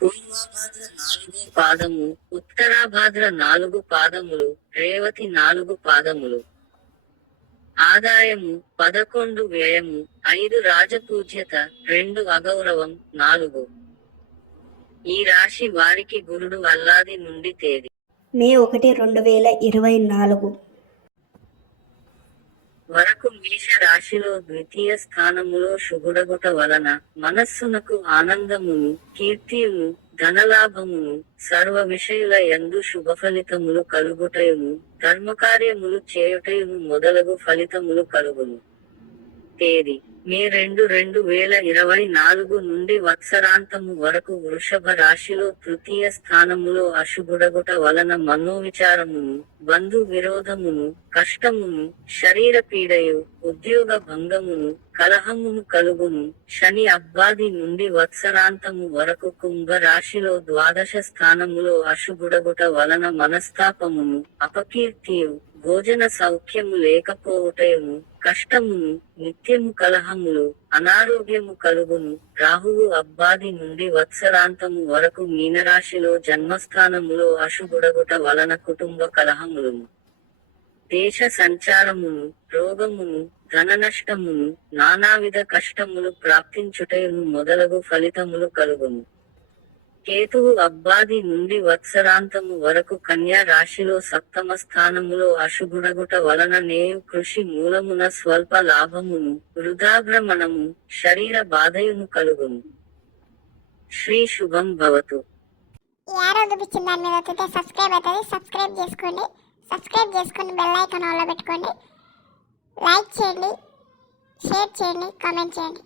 పూర్వాభాద్ర 4 పాదము, ఉత్తరాభాద్ర 4 పాదములు, రేవతి 4 పాదములు. ఆదాయము 11, వ్యయము 5, రాజపూజ్యత 2, అగౌరవం 4. ఈ రాశి వారికి గురుడు అల్లాది నుండి తేదీ మే 1, 2024 వరకు మేష రాశిలో ద్వితీయ స్థానములో శుభుడగుట వలన మనస్సునకు ఆనందమును, కీర్తియును, ధనలాభమును, సర్వ విషయుల యందు శుభఫలితములు కలుగుటయును, ధర్మకార్యములు చేయుటయును మొదలగు ఫలితములు కలుగును. తేదీ మే 2, 2024 నుండి వత్సరాంతము వరకు వృషభ రాశిలో తృతీయ స్థానములో అశుభుడగుట వలన మనోవిచారమును, బంధు విరోధమును, కష్టమును, శరీర పీడయు, ఉద్యోగ భంగమును, కలహమును కలుగును. శని అబ్బాది నుండి వత్సరాంతము వరకు కుంభ రాశిలో ద్వాదశ స్థానములో అశుభుడగుట వలన మనస్తాపమును, అపకీర్తియు, భోజన సౌఖ్యము లేకపోవుటయును, కష్టమును, నిత్యము కలహములు, అనారోగ్యము కలుగును. రాహువు అబ్బాది నుండి వత్సరాంతము వరకు మీనరాశిలో జన్మస్థానములో అశుభుడగుట వలన కుటుంబ కలహములును, దేశ సంచారమును, రోగమును, ధననష్టమును, నానావిధ కష్టములు ప్రాప్తించుటయును మొదలగు ఫలితములు కలుగును. కేతువు అబ్బాది నుండి వత్సరాంతము వరకు కన్యా రాశిలో సప్తమ స్థానములో అశుభుడగుట వలన నేయు కృషి మూలమున స్వల్ప లాభమును, వృధాభ్రమణము, శరీర బాధయును కలుగును. శ్రీ శుభం భవతు. ఈ ఆరోగ్య చూపించిన దాని మీద వస్తే సబ్స్క్రైబ్ అవుతుంది. సబ్స్క్రైబ్ చేసుకొని బెల్ ఐకాన్ ఆన్లో పెట్టుకోండి. లైక్ చేయండి, షేర్ చేయండి, కామెంట్ చేయండి.